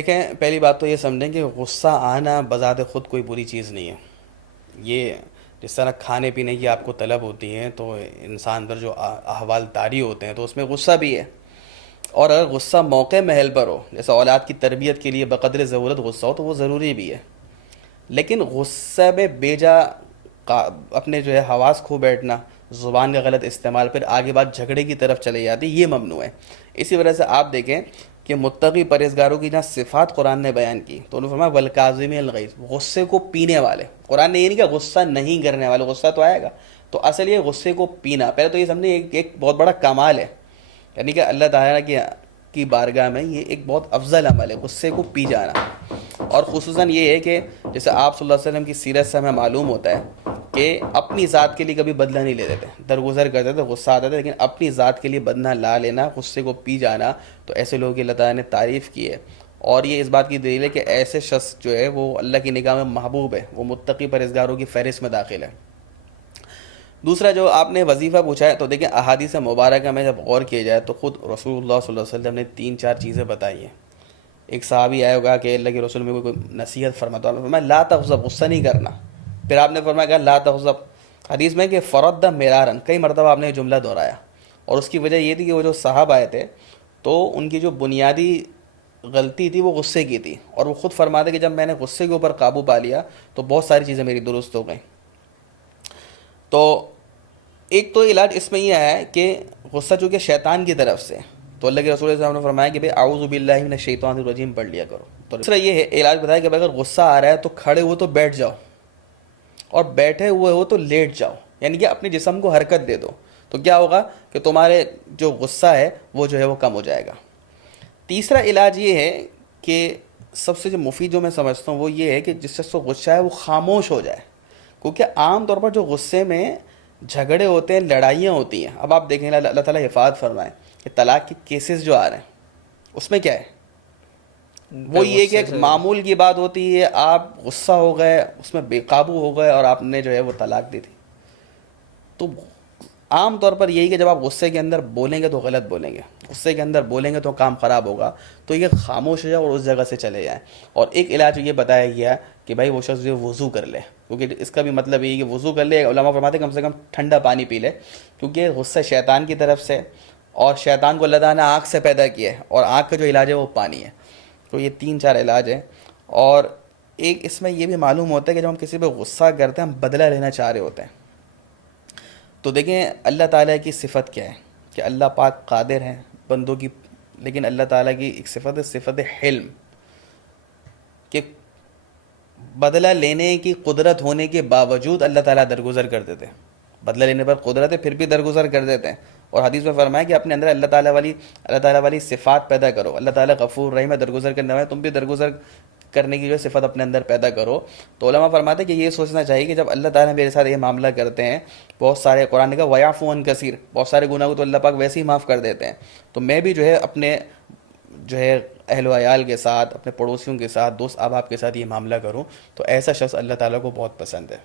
دیکھیں، پہلی بات تو یہ سمجھیں کہ غصہ آنا بذات خود کوئی بری چیز نہیں ہے. یہ جس طرح کھانے پینے کی آپ کو طلب ہوتی ہے تو انسان پر جو احوال طاری ہوتے ہیں تو اس میں غصہ بھی ہے. اور اگر غصہ موقع محل پر ہو، جیسے اولاد کی تربیت کے لیے بقدر ضرورت غصہ ہو، تو وہ ضروری بھی ہے. لیکن غصہ میں بیجا اپنے جو ہے حواس کھو بیٹھنا، زبان کا غلط استعمال، پھر آگے بات جھگڑے کی طرف چلے جاتی، یہ ممنوع ہے. اسی وجہ سے آپ دیکھیں کہ متقی پرہیزگاروں کی جہاں صفات قرآن نے بیان کی تو انہوں نے فرمایا والکاظمین الغیظ، غصے کو پینے والے. قرآن نے یہ نہیں کہا غصہ نہیں کرنے والے، غصہ تو آئے گا. تو اصل یہ غصے کو پینا، پہلے تو یہ سمجھیں ایک بہت بڑا کمال ہے. یعنی کہ اللہ تعالیٰ کی بارگاہ میں یہ ایک بہت افضل عمل ہے، غصے کو پی جانا. اور خصوصاً یہ ہے کہ جیسے آپ صلی اللہ علیہ وسلم کی سیرت سے ہمیں معلوم ہوتا ہے کہ اپنی ذات کے لیے کبھی بدلہ نہیں لیتے تھے، درگزر کرتے تھے، غصہ آتا تھا، لیکن اپنی ذات کے لیے بدلہ لا لینا، غصے کو پی جانا، تو ایسے لوگوں کی اللہ تعالیٰ نے تعریف کی ہے. اور یہ اس بات کی دلیل ہے کہ ایسے شخص جو ہے وہ اللہ کی نگاہ میں محبوب ہے، وہ متقی پرہیزگاروں کی فہرست میں داخل ہے. دوسرا جو آپ نے وظیفہ پوچھا ہے، تو دیکھیں احادیث مبارکہ میں جب غور کیا جائے تو خود رسول اللہ صلی اللہ علیہ وسلم نے 3-4 چیزیں بتائی ہیں. ایک صحابی آیا ہوگا کہ اللہ کے رسول میں کوئی نصیحت فرماتا، آپ نے فرمایا لا تغضب، غصہ نہیں کرنا. پھر آپ نے فرمایا کہ لا تغضب. حدیث میں کہ فرد مرارن، کئی مرتبہ آپ نے یہ جملہ دہرایا. اور اس کی وجہ یہ تھی کہ وہ جو صحابہ آئے تھے تو ان کی جو بنیادی غلطی تھی وہ غصے کی تھی، اور وہ خود فرماتے کہ جب میں نے غصے کے اوپر قابو پا لیا تو بہت ساری چیزیں میری درست ہو گئیں. تو ایک تو علاج اس میں یہ ہے کہ غصہ چونکہ شیطان کی طرف سے، تو اللہ کے رسول صلی اللہ علیہ وسلم نے فرمایا کہ بھئی اعوذ باللہ من الشیطان الرجیم پڑھ لیا کرو. تو دوسرا یہ ہے علاج بتایا کہ اگر غصہ آ رہا ہے تو کھڑے ہو تو بیٹھ جاؤ، اور بیٹھے ہوئے ہو تو لیٹ جاؤ، یعنی کہ اپنے جسم کو حرکت دے دو. تو کیا ہوگا کہ تمہارے جو غصہ ہے وہ جو ہے وہ کم ہو جائے گا. تیسرا علاج یہ ہے کہ سب سے جو مفید جو میں سمجھتا ہوں وہ یہ ہے کہ جس شخص کو غصہ ہے وہ خاموش ہو جائے. کیونکہ عام طور پر جو غصے میں جھگڑے ہوتے ہیں، لڑائیاں ہوتی ہیں. اب آپ دیکھیں اللہ تعالیٰ حفاظت فرمائے کہ طلاق کے کیسز جو آ رہے ہیں اس میں کیا ہے، ان پہ وہ یہ کہ غصے ایک سے معمول کی بات ہوتی ہے، آپ غصہ ہو گئے، اس میں بے قابو ہو گئے اور آپ نے جو ہے وہ طلاق دی تھی. تو عام طور پر یہی کہ جب آپ غصے کے اندر بولیں گے تو غلط بولیں گے، غصے کے اندر بولیں گے تو کام خراب ہوگا. تو یہ خاموش ہو جائے اور اس جگہ سے چلے جائیں. اور ایک علاج یہ بتایا گیا کہ بھائی وہ شخص جو وضو کر لے، کیونکہ اس کا بھی مطلب یہی کہ وضو کر لے. علماء فرماتے ہیں کم سے کم ٹھنڈا پانی پی لے، کیونکہ غصہ شیطان کی طرف سے، اور شیطان کو اللہ تعالیٰ نے آنکھ سے پیدا کیا ہے، اور آنکھ کا جو علاج ہے وہ پانی ہے. تو یہ 3-4 علاج ہیں. اور ایک اس میں یہ بھی معلوم ہوتا ہے کہ جب ہم کسی پہ غصہ کرتے ہیں ہم بدلہ لینا چاہ رہے ہوتے ہیں. تو دیکھیں اللہ تعالیٰ کی صفت کیا ہے کہ اللہ پاک قادر ہیں بندوں کی، لیکن اللہ تعالیٰ کی ایک صفت ہے، صفت حلم، کہ بدلہ لینے کی قدرت ہونے کے باوجود اللہ تعالیٰ درگزر کر دیتے ہیں. بدلہ لینے پر قدرت ہے پھر بھی درگزر کر دیتے ہیں. اور حدیث میں فرمایا کہ اپنے اندر اللہ تعالیٰ والی صفات پیدا کرو. اللہ تعالیٰ غفور رحیم ہے، درگزر کرنے والا، تم بھی درگزر کرنے کی جو صفت اپنے اندر پیدا کرو. تو علماء فرماتے ہیں کہ یہ سوچنا چاہیے کہ جب اللہ تعالیٰ میرے ساتھ یہ معاملہ کرتے ہیں، بہت سارے قرآن کا ویعفو عن کثیر، بہت سارے گناہ کو تو اللہ پاک ویسے ہی معاف کر دیتے ہیں، تو میں بھی جو ہے اپنے جو ہے اہل و عیال کے ساتھ، اپنے پڑوسیوں کے ساتھ، دوست احباب کے ساتھ یہ معاملہ کروں. تو ایسا شخص اللہ تعالیٰ کو بہت پسند ہے.